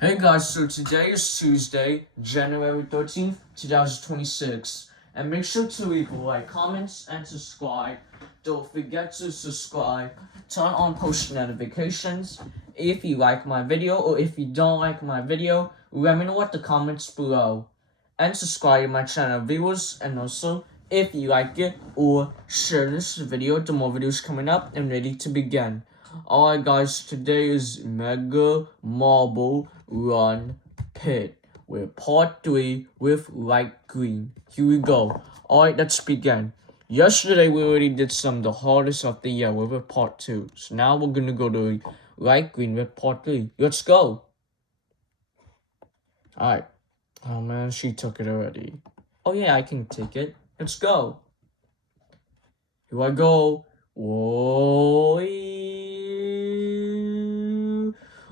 Hey guys, so today is Tuesday, January 13th, 2026. And make sure to leave a like, comments, and subscribe. Don't forget to subscribe. Turn on post notifications. If you like my video or if you don't like my video, let me know at the comments below. And subscribe to my channel viewers, and also if you like it or share this video, the more videos coming up and ready to begin. Alright guys, today is Mega Marble Run Pit with part 3 with light green. Here we go. Alright, let's begin. Yesterday we already did some of the hardest of the year with part 2. So now we're gonna go to light green with part 3. Let's go. Alright. Oh man, she took it already. Oh yeah, I can take it. Let's go. Here I go. Whoa.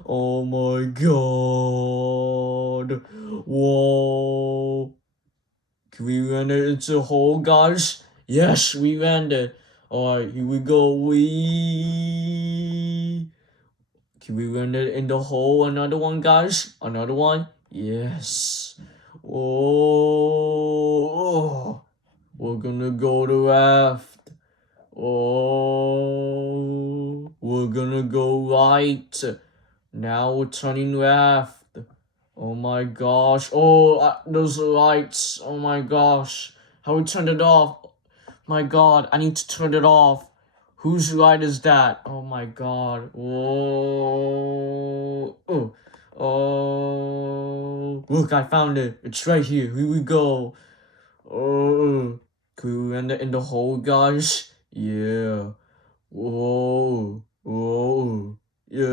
Oh my god. Whoa. Can we run it into a hole, guys? Yes, we ran it. Alright, here we go. Can we run it in the hole? Another one, guys? Another one? Yes. Oh. We're gonna go to raft. Oh. We're gonna go right. Now we're turning left. Oh my gosh. Oh, those lights. Oh my gosh. How we turned it off? My god, I need to turn it off. Whose light is that? Oh my god. Whoa. Oh. Look, I found it. It's right here. Here we go. Oh. Can we land it in the hole, guys? Yeah. Whoa. Whoa. Yeah.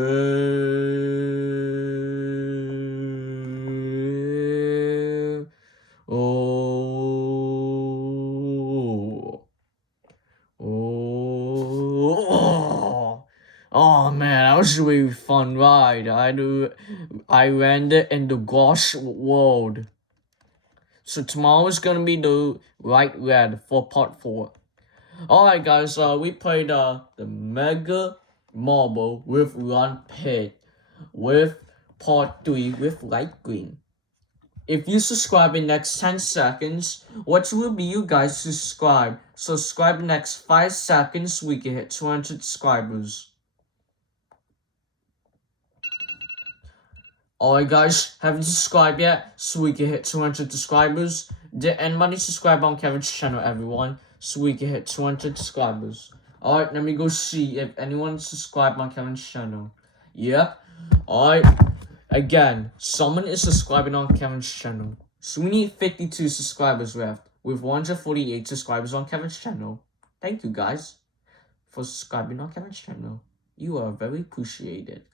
Oh. Oh. Oh man, that was a really fun ride. I landed in the Gosh World. So tomorrow is gonna be the light red for part 4. Alright guys, we played the Mega Marble with Run Pit with part 3 with light green. If you subscribe in next 10 seconds, what will be you guys subscribe? Subscribe in next 5 seconds so we can hit 200 subscribers. Alright guys, haven't subscribed yet so we can hit 200 subscribers? Did anybody subscribe on Kevin's channel, everyone? So we can hit 200 subscribers. Alright, let me go see if anyone subscribed on Kevin's channel. Yep. Alright. Again, someone is subscribing on Kevin's channel. So we need 52 subscribers left with 148 subscribers on Kevin's channel. Thank you guys for subscribing on Kevin's channel. You are very appreciated.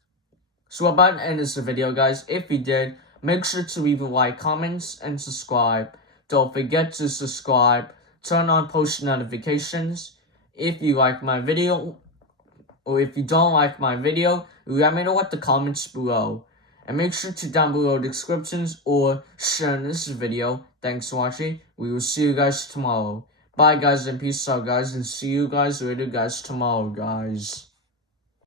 So we're about to end this video, guys. If you did, make sure to leave a like, comments, and subscribe. Don't forget to subscribe. Turn on post notifications. If you like my video, or if you don't like my video, let me know at the comments below. And make sure to down below the descriptions or share this video. Thanks for watching. We will see you guys tomorrow. Bye guys and peace out guys, and see you guys later guys tomorrow guys.